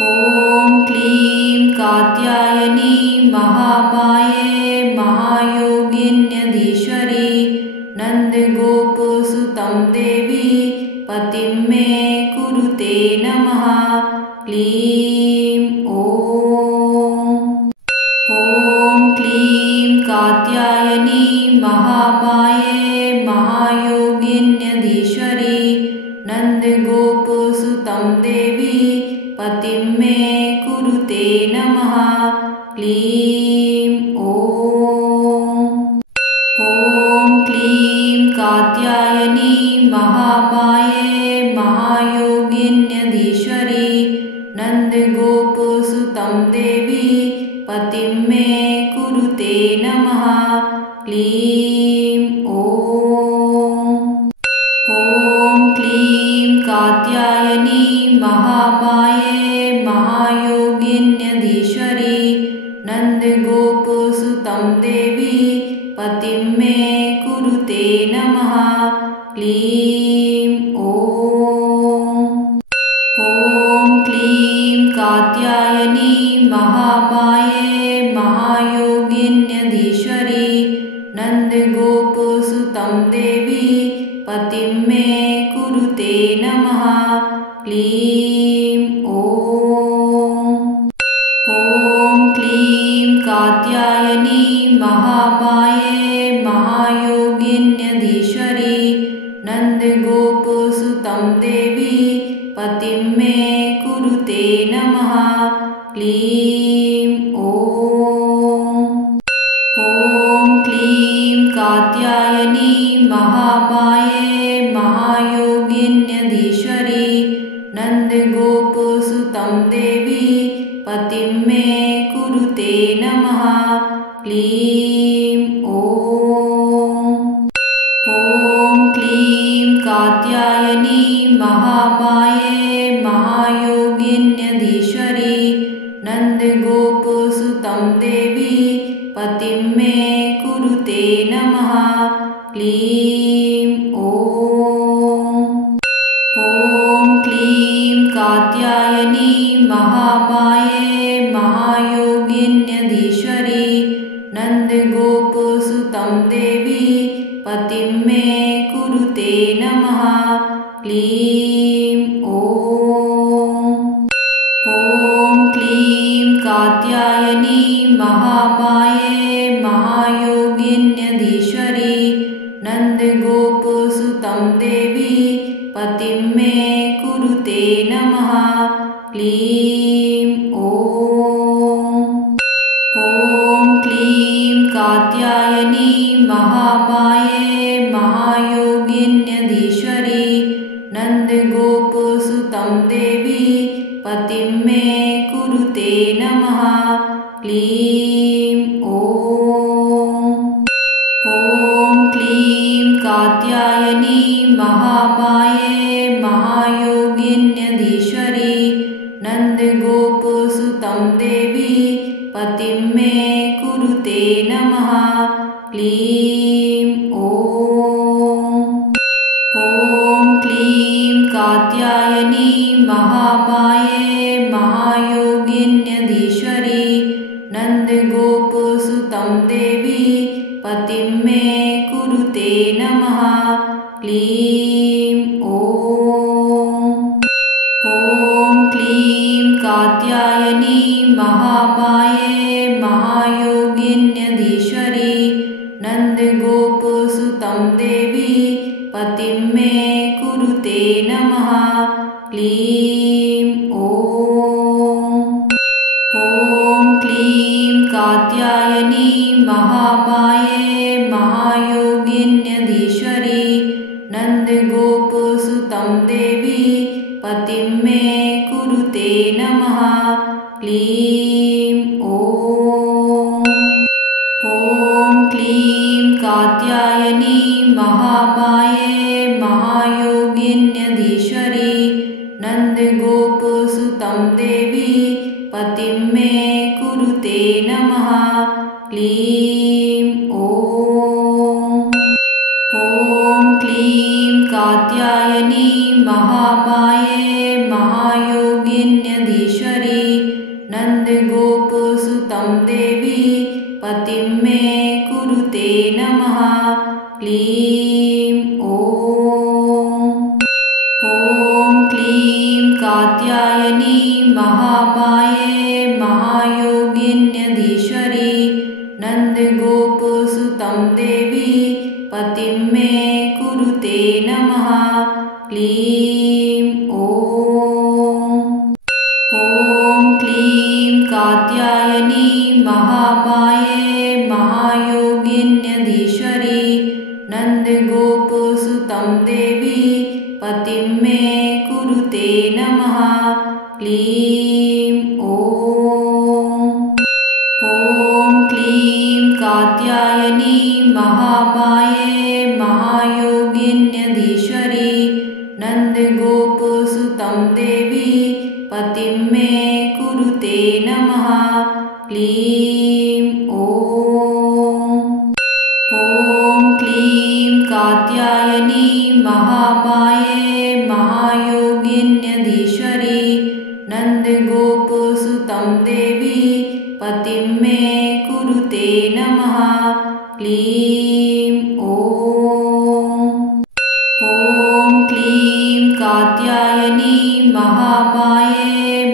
ॐ क्लीं कात्यायनी महामाये महायोगिन्यधीश्वरी नन्दगोपसुतं देवी पतिं मे कुरुते नमः। क्लीं ॐ क्लीं कात्यायनी महामाये महायोगिन्यधीश्वरी नन्दगोपसुतं देवी पतिं मे कुरुते नमः। क्लीं ॐ क्लीं कात्यायनी महामाये महायोगिन्यधीश्वरी नन्दगोपसुतं देवी पतिं मे कुरुते नमः। क्लीं ॐ क्लीं कात्यायनी महामाये महायोगिन्यधीश्वरी नन्दगोपसुतं देवी पतिं मे कुरुते नमः। क्लीं ॐ क्लीं कात्यायनी महामाये महायोगिन्यधीश्वरी नन्दगोपसुतं देवी पतिं मे कुरुते नमः। क्लीं ॐ क्लीं कात्यायनी महामाये महायोगिन्यधीश्वरी नन्दगोपसुतं देवी पतिं मे कुरुते नमः। क्लीं ॐ क्लीं कात्यायनी महामाये महायोगिन्यधीश्वरी नन्दगोपसुतं देवी पतिं मे कुरुते नमः। क्लीं ॐ क्लीं कात्यायनी महामाये महायोगिन्यधीश्वरी नन्दगोपसुतं देवी पतिं मे कुरुते नमः। क्लीं ॐ क्लीं कात्यायनी महामाये महायोगिन्यधीश्वरी नन्दगोपसुतं देवी पतिं मे कुरुते नमः। क्लीं ॐ क्लीं कात्यायनी महामाये महायोगिन्यधीश्वरी नन्दगोपसुतं देवी पतिं मे कुरुते नमः। क्लीं ॐ क्लीं कात्यायनी महामाये महायोगिन्यधीश्वरी नन्दगोपसुतं देवी पतिं मे कुरुते नमः। क्लीं ॐ क्लीं कात्यायनी महामाये महायोगिन्यधीश्वरी नन्दगोपसुतं देवी पतिं मे कुरुते नमः। क्लीं ॐ क्लीं कात्यायनी महामाये महायोगिन्यधीश्वरी नन्दगोपसुतं देवी पतिं मे कुरुते नमः। क्लीं ॐ क्लीं कात्यायनी महामाये महायोगिन्यधीश्वरी नन्दगोपसुतं देवी पतिं मे कुरुते नमः। क्लीं ॐ क्लीं कात्यायनी महामाये महायोगिन्यधीश्वरी नन्दगोपसुतं देवी पतिं मे कुरुते नमः। क्लीं ॐ क्लीं कात्यायनी महामाये महायोगिन्यधीश्वरी नन्दगोपसुतं देवी पतिं मे कुरुते नमः। क्लीं ॐ क्लीं कात्यायनी महामाये महायोगिन्यधीश्वरी नन्दगोपसुतं देवी पतिं मे कुरुते नमः। क्लीं ॐ क्लीं कात्यायनी महामाये महायोगिन्यधीश्वरी नन्दगोपसुतं देवी पतिं मे कुरुते नमः। क्लीं ॐ क्लीं कात्यायनी महामाये महायोगिन्यधीश्वरी नन्दगोपसुतं देवी पतिं मे कुरुते नमः। क्लीं ॐ क्लीं कात्यायनी महामाये महायोगिन्यधीश्वरी नन्दगोपसुतं देवी पतिं मे कुरुते नमः। क्लीं ॐ क्लीं कात्यायनी महामाये महायोगिन्यधीश्वरी नन्दगोपसुतं देवी पतिं मे कुरुते नमः। क्लीं ॐ क्लीं कात्यायनी महामाये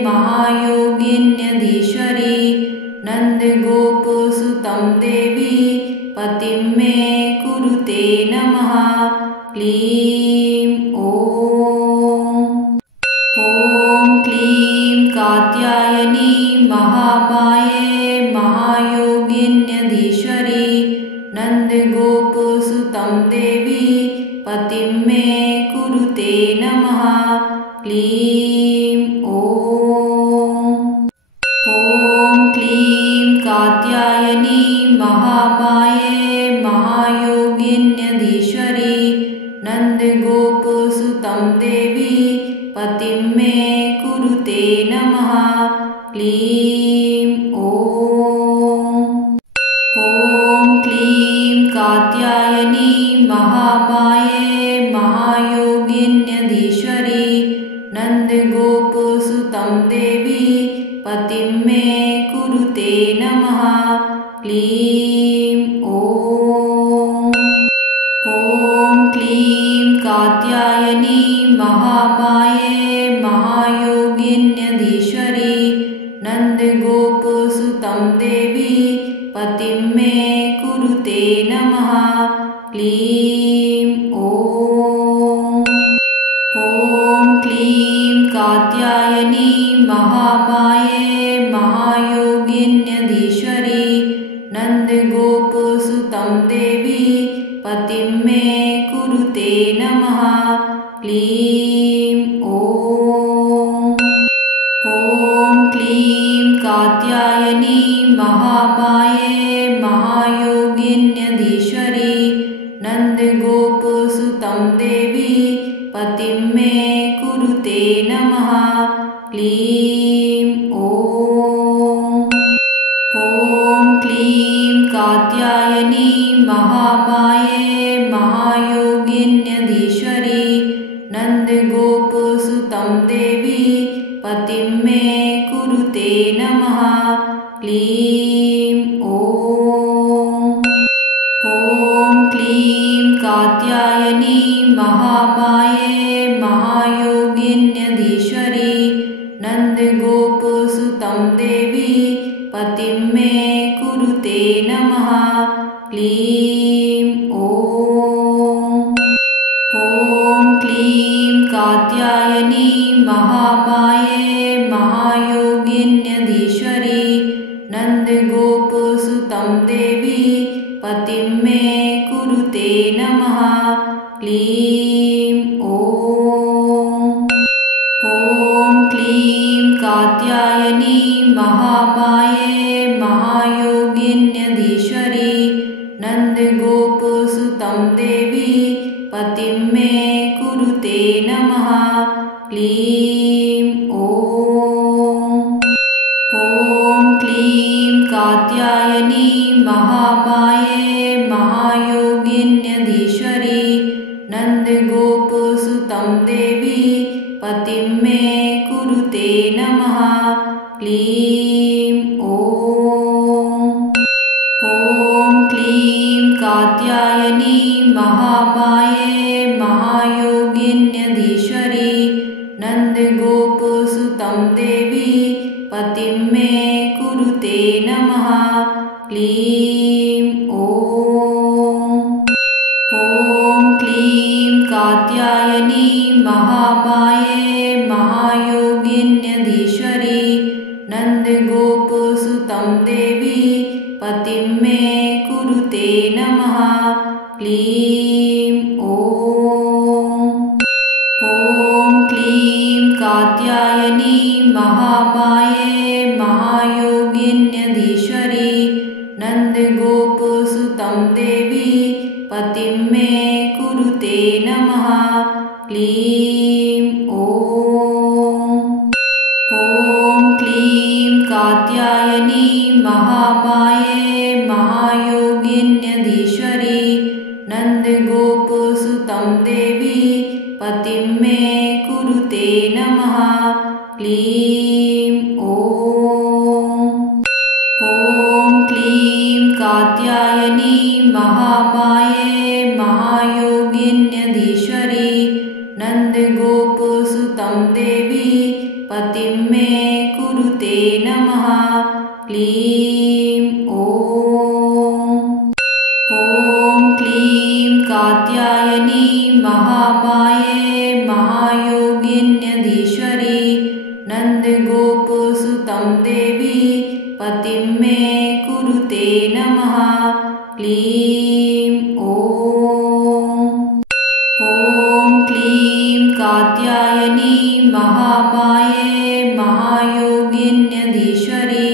महायोगिन्यधीश्वरी नन्दगोपसुतं देवी पतिं मे कुरुते नमः। क्लीं ॐ क्लीं कात्यायनी महामाये महायोगिन्यधीश्वरी नन्दगोपसुतं देवी पतिं मे कुरुते नमः। क्लीं ॐ क्लीं कात्यायनी महामाये महायोगिन्यधीश्वरी नन्दगोपसुतं देवी पतिं मे कुरुते नमः। क्लीं ॐ क्लीं कात्यायनी महामाये महायोगिन्यधीश्वरी नन्दगोपसुतं देवी पतिं मे कुरुते नमः। क्लीं ॐ क्लीं कात्यायनी महामाये महायोगिन्यधीश्वरी नन्दगोपसुतं देवी पतिं मे कुरुते नमः। क्लीं ॐ क्लीं कात्यायनी महामाये महायोगिन्यधीश्वरी नन्दगोपसुतं देवी पतिं मे कुरुते नमः। क्लीं ॐ क्लीं कात्यायनी महामाये महायोगिन्यधीश्वरी नन्दगोपसुतं देवी पतिं मे कुरुते नमः। क्लीं ॐ क्लीं कात्यायनी महामाये महायोगिन्यधीश्वरी नन्दगोपसुतं देवी पतिं मे कुरुते नमः। क्लीं ॐ क्लीं कात्यायनी महामाये महायोगिन्यधीश्वरी नन्दगोपसुतं देवी पतिं मे कुरुते नमः। क्लीं ॐ क्लीं कात्यायनी महामाये महायोगिन्यधीश्वरी नन्दगोपसुतं देवी पतिं मे कुरुते नमः। क्लीं ॐ क्लीं कात्यायनी महामाये महायोगिन्यधीश्वरी नन्दगोपसुतं देवी पतिं मे कुरुते नमः। क्लीं ॐ क्लीं कात्यायनी महामाये महायोगिन्यधीश्वरी नन्दगोपसुतं देवी पतिं मे कुरुते नमः। क्लीं ॐ क्लीं कात्यायनी महामाये महायोगिन्यधीश्वरी नन्दगोपसुतं देवी पतिं मे कुरुते नमः। क्लीं ॐ क्लीं कात्यायनी महामाये महायोगिन्यधीश्वरी नन्दगोपसुतं देवी पतिं मे कुरुते नमः। क्लीं ॐ क्लीं कात्यायनी महामाये महायोगिन्यधीश्वरी नन्दगोपसुतं देवी पतिं मे कुरुते नमः। क्लीं ॐ क्लीं कात्यायनी महामाये महायोगिन्यधीश्वरी नन्दगोपसुतं देवी पतिं मे कुरुते नमः। क्लीं ॐ क्लीं कात्यायनी महामाये महायोगिन्यधीश्वरी नन्दगोपसुतं देवी पतिं मे कुरुते नमः। क्लीं ॐ क्लीं कात्यायनी महामाये महायोगिन्यधीश्वरी नन्दगोपसुतं देवी पतिं मे कुरुते नमः। क्लीं ॐ क्लीं कात्यायनी महामाये महायोगिन्यधीश्वरी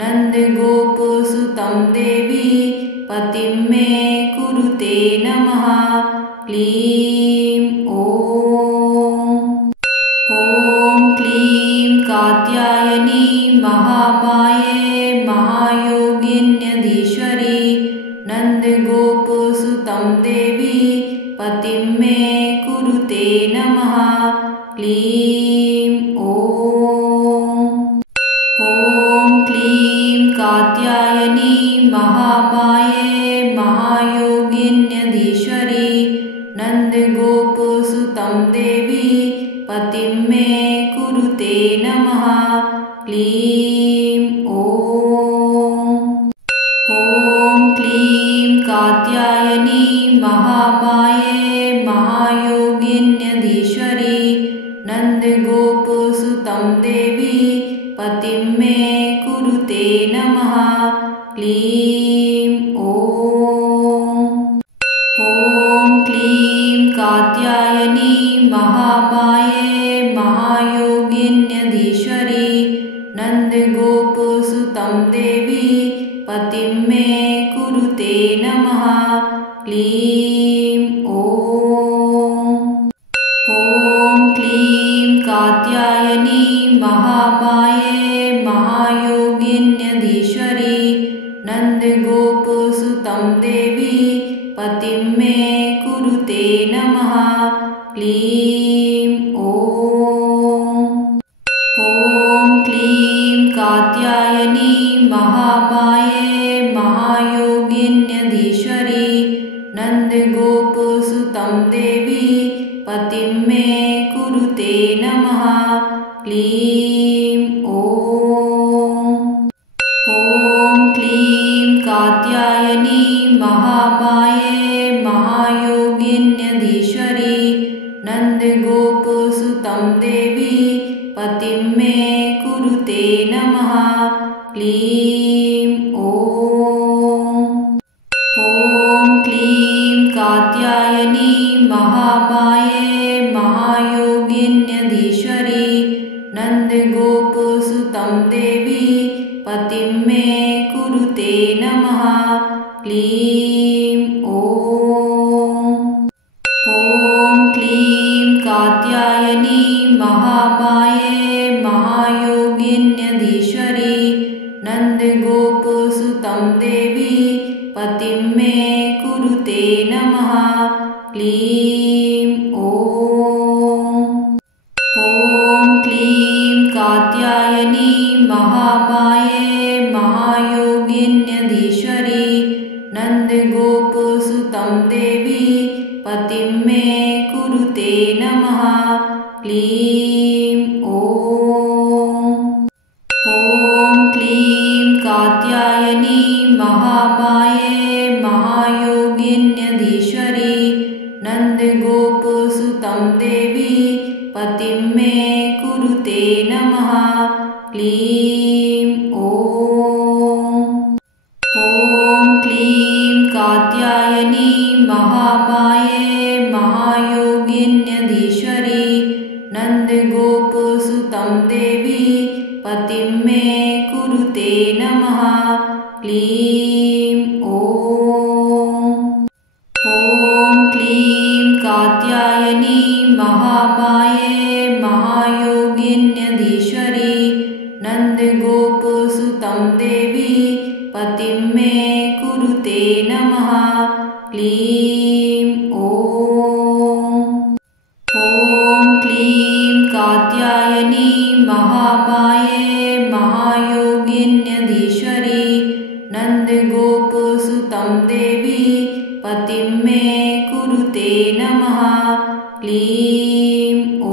नन्दगोपसुतं देवी पतिं मे कुरुते नमः। क्लीं ॐ क्लीं कात्यायनी महामाये महायोगिन्यधीश्वरी नन्दगोपसुतं देवी पतिं मे कुरुते नमः। क्लीं ॐ क्लीं कात्यायनी महामाये महायोगिन्यधीश्वरी नन्दगोपसुतं देवी पतिं मे कुरुते नमः। क्लीं ॐ क्लीं कात्यायनी महामाये महायोगिन्यधीश्वरी नन्दगोपसुतं देवी पतिं मे कुरुते नमः। क्लीं ॐ क्लीं कात्यायनी महामाये महायोगिन्यधीश्वरी नन्दगोपसुतं देवी पतिं मे कुरुते नमः। क्लीं ॐ क्लीं कात्यायनी महामाये महायोगिन्यधीश्वरी नन्दगोपसुतं देवी पतिं मे कुरुते नमः। क्लीं ॐ क्लीं कात्यायनी महामाये महायोगिन्यधीश्वरी नन्दगोपसुतं देवी पतिं मे कुरुते नमः। क्लीं ॐ क्लीं कात्यायनी महामाये महायोगिन्यधीश्वरी नन्दगोपसुतं देवी पतिं मे कुरुते नमः। क्लीं ॐ क्लीं कात्यायनी महामाये महायोगिन्यधीश्वरी नन्दगोपसुतं देवी पतिं मे कुरुते नमः। क्लीं ॐ क्लीं कात्यायनी महामाये महायोगिन्यधीश्वरी नन्दगोपसुतं देवी पतिं मे कुरुते नमः। क्लीं ॐ क्लीं कात्यायनी महामाये महायोगिन्यधीश्वरी नन्दगोपसुतं देवी पतिं मे कुरुते नमः। क्लीं ॐ क्लीं कात्यायनी महामाये महायोगिन्यधीश्वरी नन्दगोपसुतं देवी पतिं मे कुरुते नमः। क्लीं ॐ क्लीं कात्यायनी महामाये महायोगिन्यधीश्वरी नन्दगोपसुतं देवी पतिं मे कुरुते नमः। क्लीं ॐ क्लीं कात्यायनी महामाये महायोगिन्यधीश्वरी नन्दगोपसुतं देवी पतिं मे कुरुते नमः। क्लीं ॐ क्लीं कात्यायनी महामाये महायोगिन्यधीश्वरी नन्दगोपसुतं देवी पतिं मे कुरुते नमः। क्लीं ॐ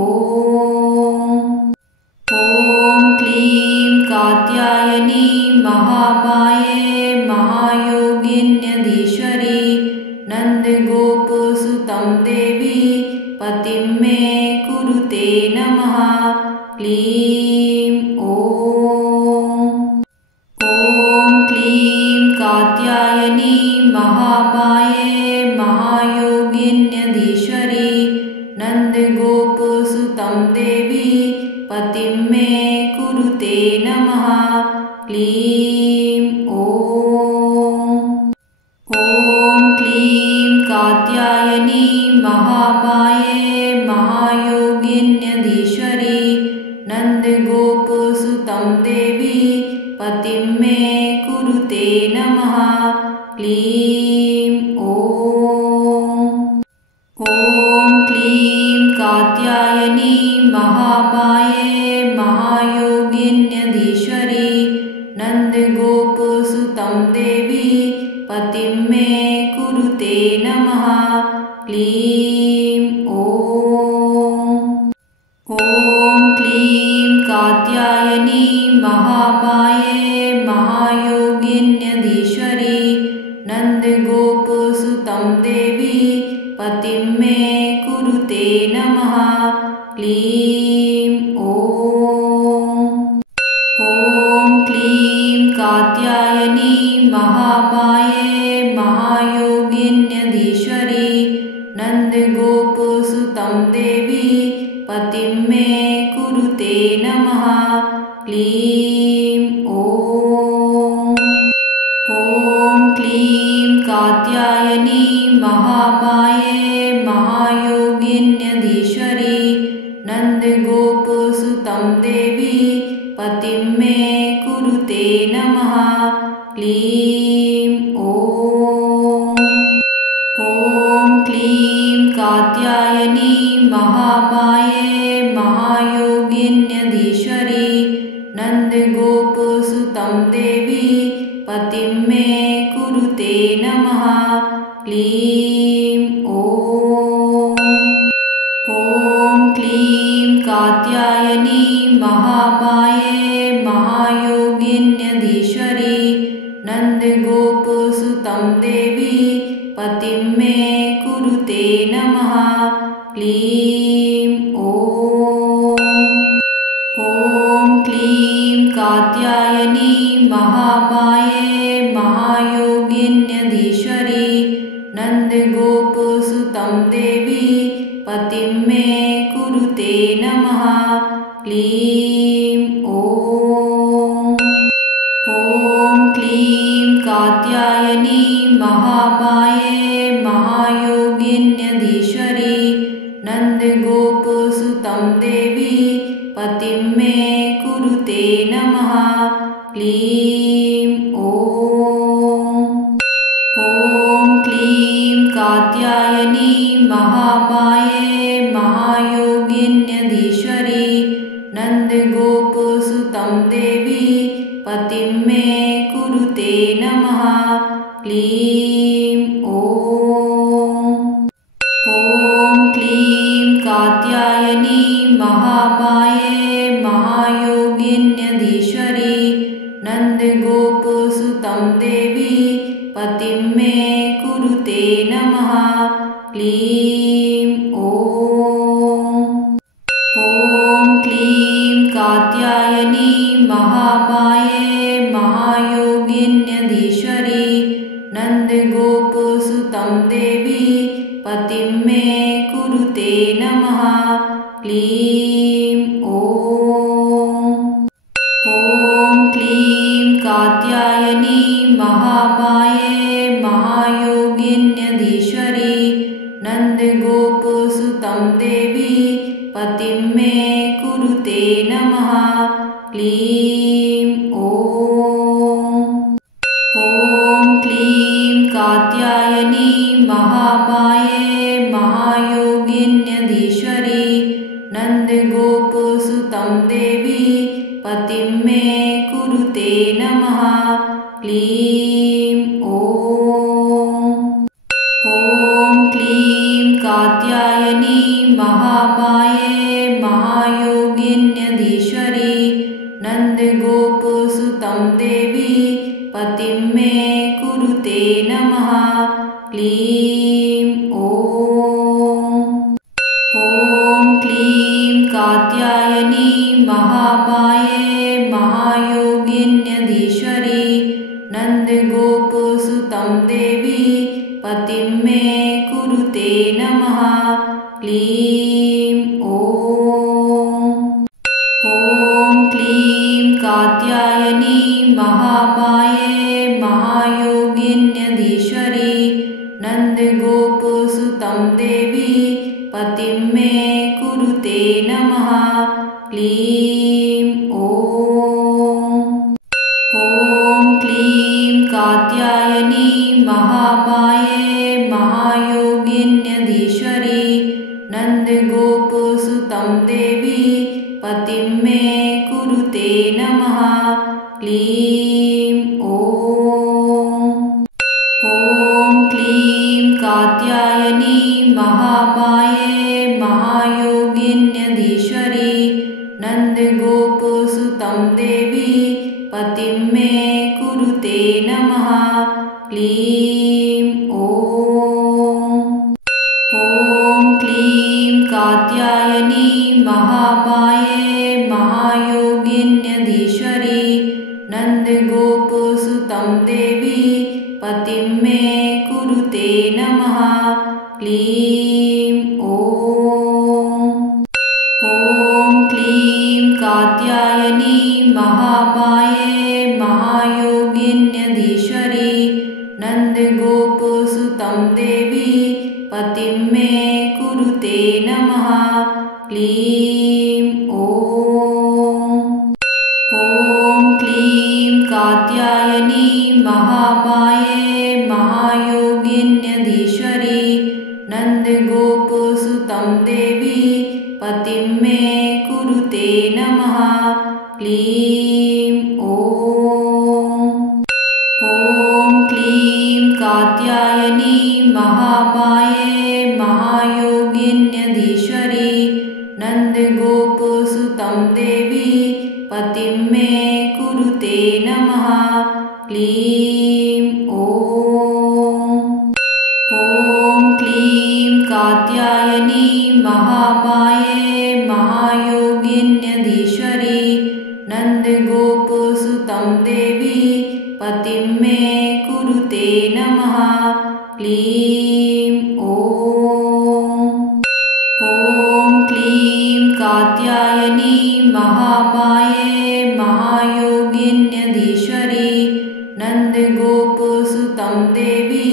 क्लीं कात्यायनी महामाये महायोगिन्यधीश्वरी नन्दगोपसुतं देवी पतिं मे कुरुते नमः। क्लीं ॐ क्लीं कात्यायनी महामाये महायोगिन्यधीश्वरी नन्दगोपसुतं देवी पतिं मे कुरुते नमः। क्लीं ॐ क्लीं कात्यायनी महामाये महायोगिन्यधीश्वरी नन्दगोपसुतं देवी पतिं मे कुरुते नमः। क्लीं ॐ क्लीं कात्यायनी महामाये महायोगिन्यधीश्वरी नन्दगोपसुतं देवी पतिं मे कुरुते नमः। क्लीं ॐ क्लीं कात्यायनी महामाये महायोगिन्यधीश्वरी नन्दगोपसुतं देवी पतिं मे कुरुते नमः। क्लीं ॐ क्लीं कात्यायनी महामाये महायोगिन्यधीश्वरी नन्दगोपसुतं देवी पतिं मे कुरुते नमः। क्लीं ॐ क्लीं कात्यायनी महामाये महायोगिन्यधीश्वरी नन्दगोपसुतं देवी पतिं मे कुरुते नमः। क्लीं ॐ क्लीं कात्यायनी महामाये महायोगिन्यधीश्वरी नन्दगोपसुतं देवी पतिं मे कुरुते नमः। क्लीं ॐ क्लीं कात्यायनी महामाये महायोगिन्यधीश्वरी नन्दगोपसुतं देवी पतिं मे कुरुते नमः। क्लीं ॐ क्लीं कात्यायनी महामाये महायोगिन्यधीश्वरी नन्दगोपसुतं देवी पतिं मे कुरुते नमः। क्लीं ॐ क्लीं कात्यायनी महामाये महायोगिन्यधीश्वरी नन्दगोपसुतं देवी पतिं मे कुरुते नमः। क्लीं ॐ क्लीं कात्यायनी महामाये महायोगिन्यधीश्वरी नन्दगोपसुतं देवी देवी पतिं मे कुरुते नमः। क्लीं ॐ क्लीं कात्यायनी महामाये महायोगिन्यधीश्वरी नन्दगोपसुतं देवी पतिं मे कुरुते नमः। क्लीं ॐ क्लीं कात्यायनी महामाये महायोगिन्यधीश्वरी नन्दगोपसुतं देवी पतिं मे कुरुते नमः। क्लीं ॐ क्लीं कात्यायनी महामाये महायोगिन्यधीश्वरी नन्दगोपसुतं देवी पतिं मे कुरुते नमः। क्लीं ॐ क्लीं कात्यायनी महामाये महायोगिन्यधीश्वरी नन्दगोपसुतं देवी पतिं मे कुरुते नमः। क्लीं ॐ क्लीं कात्यायनी महामाये महायोगिन्यधीश्वरी नन्दगोपसुतं देवी पतिं मे कुरुते नमः। क्लीं ॐ क्लीं कात्यायनी महामाये महायोगिन्यधीश्वरी नन्दगोपसुतं देवी पतिं मे कुरुते नमः। क्लीं ॐ क्लीं कात्यायनी महामाये महायोगिन्यधीश्वरी नन्दगोपसुतं देवी पतिं मे कुरुते नमः। क्लीं ॐ क्लीं कात्यायनी महामाये महायोगिन्यधीश्वरी नन्दगोपसुतं देवी पतिं मे कुरुते नमः। क्लीं ॐ क्लीं कात्यायनी महामाये महायोगिन्यधीश्वरी नन्दगोपसुतं देवी पतिं मे कुरुते नमः। क्लीं ॐ क्लीं कात्यायनी महामाये महायोगिन्यधीश्वरी नन्दगोपसुतं देवी पतिं मे कुरुते नमः। क्लीं ॐ क्लीं कात्यायनी महामाये महायोगिन्यधीश्वरी नन्दगोपसुतं देवी पतिं मे कुरुते नमः। क्लीं ॐ क्लीं कात्यायनी महामाये महायोगिन्यधीश्वरी नन्दगोपसुतं देवी पतिं मे कुरुते नमः। क्लीं ॐ क्लीं कात्यायनी महामाये महायोगिन्यधीश्वरी नन्दगोपसुतं देवी पतिं मे कुरुते नमः। क्लीं ॐ क्लीं कात्यायनी महामाये महायोगिन्यधीश्वरी नन्दगोपसुतं देवी पतिं मे कुरुते नमः। क्लीं ॐ क्लीं कात्यायनी महामाये महायोगिन्यधीश्वरी नन्दगोपसुतं देवी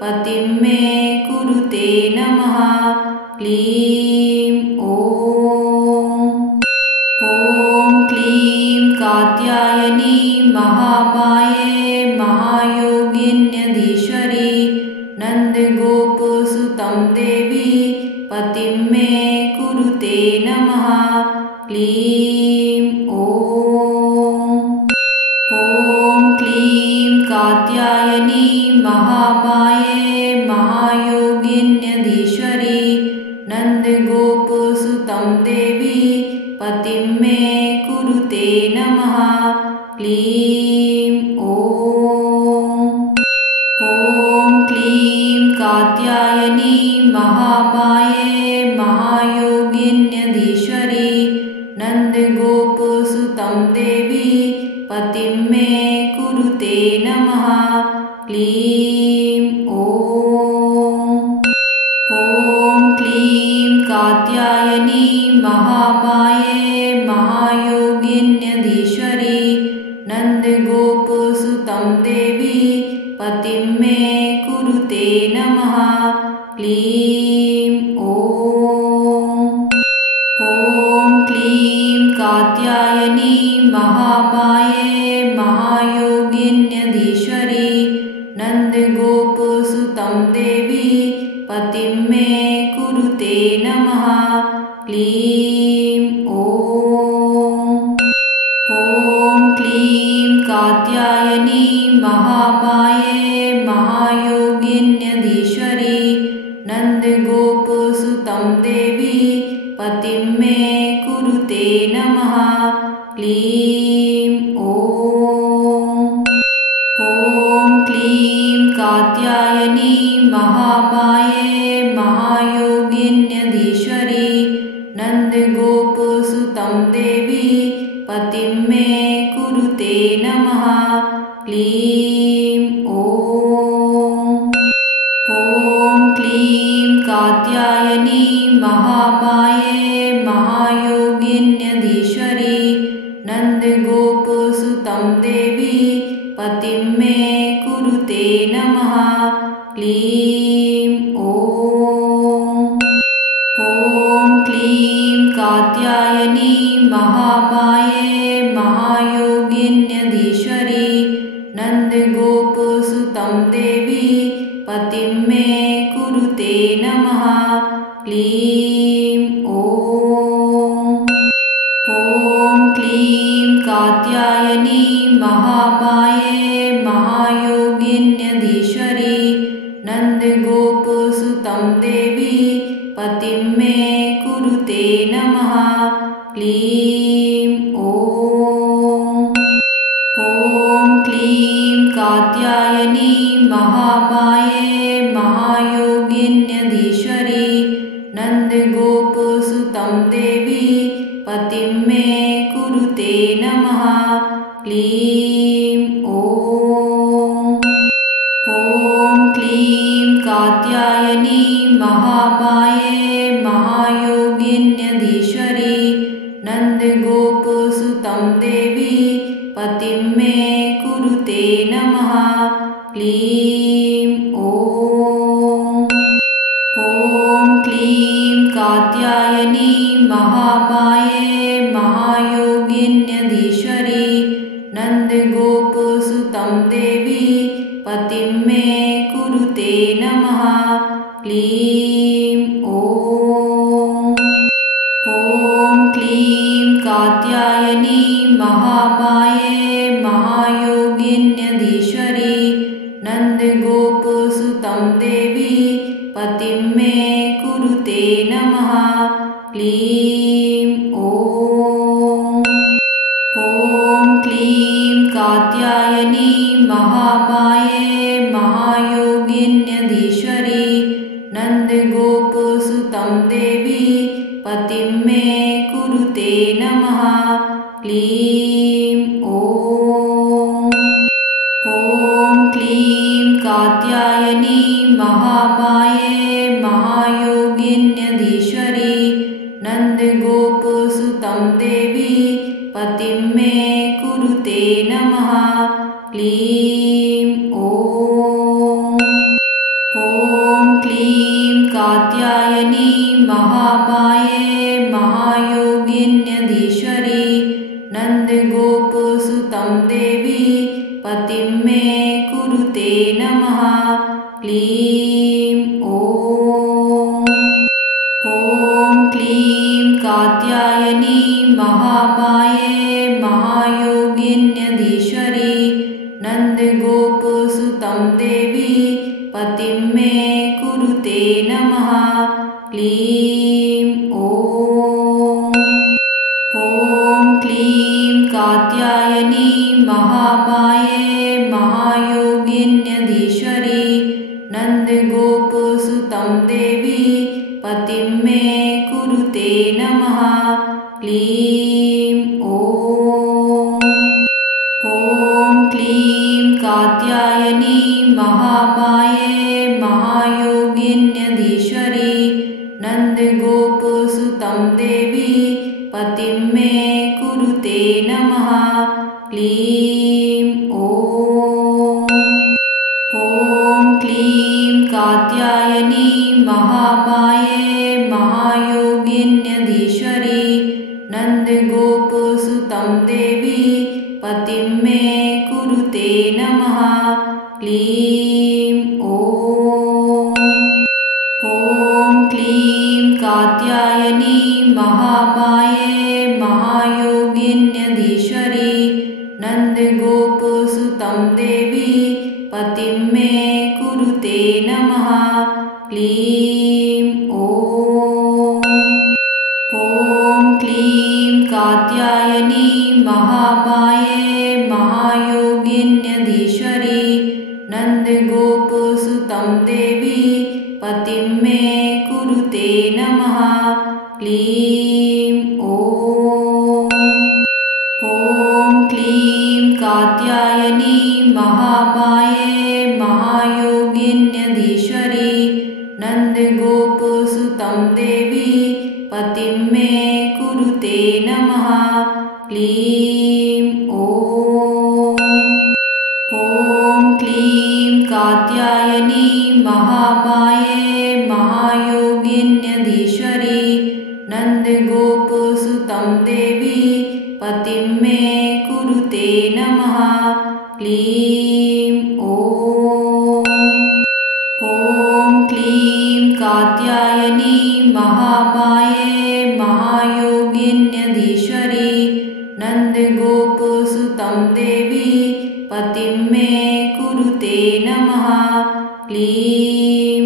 पतिं मे कुरुते नमः। क्लीं ॐ क्लीं कात्यायनी महामाये महायोगिन्यधीश्वरी नन्दगोपसुतं देवी पतिं मे कुरुते नमः। क्लीं ॐ नमः। क्लीं ॐ क्लीं कात्यायनी महामाये महायोगिन्यधीश्वरी नन्दगोपसुतं देवी पतिं मे कुरुते नमः। क्लीं ॐ क्लीं कात्यायनी महामाये महायोगिन्यधीश्वरी नन्दगोपसुतं देवी पतिं मे कुरुते नमः। क्लीं ॐ क्लीं कात्यायनी महामाये महायोगिन्यधीश्वरी नन्दगोपसुतं देवी पतिं मे कुरुते नमः। क्लीं ॐ क्लीं कात्यायनी महामाये महायोगिन्यधीश्वरी नन्दगोपसुतं देवी पतिं मे कुरुते नमः। क्लीं ॐ क्लीं कात्यायनी महामाये महायोगिन्यधीश्वरी नन्दगोपसुतं देवी पतिं मे कुरुते नमः। क्लीं ॐ क्लीं कात्यायनी महामाये महायोगिन्यधीश्वरी नन्दगोपसुतं देवी पतिं मे कुरुते नमः। क्लीं ॐ क्लीं कात्यायनी महामाये महायोगिन्यधीश्वरी नन्दगोपसुतं देवी पतिं मे कुरुते नमः। क्लीं ॐ क्लीं कात्यायनी महामाये महायोगिन्यधीश्वरी नन्दगोपसुतं देवी पतिं मे कुरुते नमः। क्लीं ॐ क्लीं कात्यायनी महामाये महायोगिन्यधीश्वरी नन्दगोपसुतं देवी पतिं मे कुरुते नमः। क्लीं ॐ क्लीं कात्यायनी महामाये महायोगिन्यधीश्वरी नन्दगोपसुतं देवी पतिं मे कुरुते नमः। क्लीं ॐ क्लीं कात्यायनी महामाये महायोगिन्यधीश्वरी नन्दगोपसुतं देवी पतिं मे कुरुते नमः। क्लीं ॐ क्लीं कात्यायनी महामाये महायोगिन्यधीश्वरी नन्दगोपसुतं देवी पतिं मे कुरुते नमः। क्लीं ॐ क्लीं कात्यायनी महामाये महायोगिन्यधीश्वरी नन्दगोपसुतं देवी पतिं मे कुरुते नमः। क्लीं ॐ क्लीं कात्यायनी महामाये महायोगिन्यधीश्वरी नन्दगोपसुतं देवी पतिं मे कुरुते नमः। क्लीं ॐ क्लीं कात्यायनी महामाये महायोगिन्यधीश्वरी नन्दगोपसुतं देवी पतिं मे कुरुते नमः। क्लीं ॐ क्लीं कात्यायनी महामाये महायोगिन्यधीश्वरी नन्दगोपसुतं देवी पतिं मे कुरुते नमः। क्लीं ॐ क्लीं कात्यायनी कात्यायनी महामाये महायोगिन्यधीश्वरी नन्दगोपसुतं देवी पतिं मे कुरुते नमः। क्लीं ॐ क्लीं कात्यायनी महामाये महायोगिन्यधीश्वरी नन्दगोपसुतं देवी पतिं मे कुरुते नमः। क्लीं ॐ क्लीं कात्यायनी महामाये महायोगिन्यधीश्वरी नन्दगोपसुतं देवी पतिं मे कुरुते नमः। क्लीं ॐ क्लीं कात्यायनी महामाये महायोगिन्यधीश्वरी नन्दगोपसुतं देवी पतिं मे कुरुते नमः। क्लीं ॐ क्लीं कात्यायनी महामाये महायोगिन्यधीश्वरी नन्दगोपसुतं देवी पतिं मे कुरुते नमः। क्लीं ॐ क्लीं कात्यायनी महामाये महायोगिन्यधीश्वरी नन्दगोपसुतं देवी पतिं मे कुरुते नमः। क्लीं ॐ क्लीं कात्यायनी महामाये महायोगिन्यधीश्वरी नन्दगोपसुतं देवी पतिं मे कुरुते नमः। क्लीं ॐ क्लीं कात्यायनी महामाये महायोगिन्यधीश्वरी नन्दगोपसुतं देवी पतिं मे कुरुते नमः। क्लीं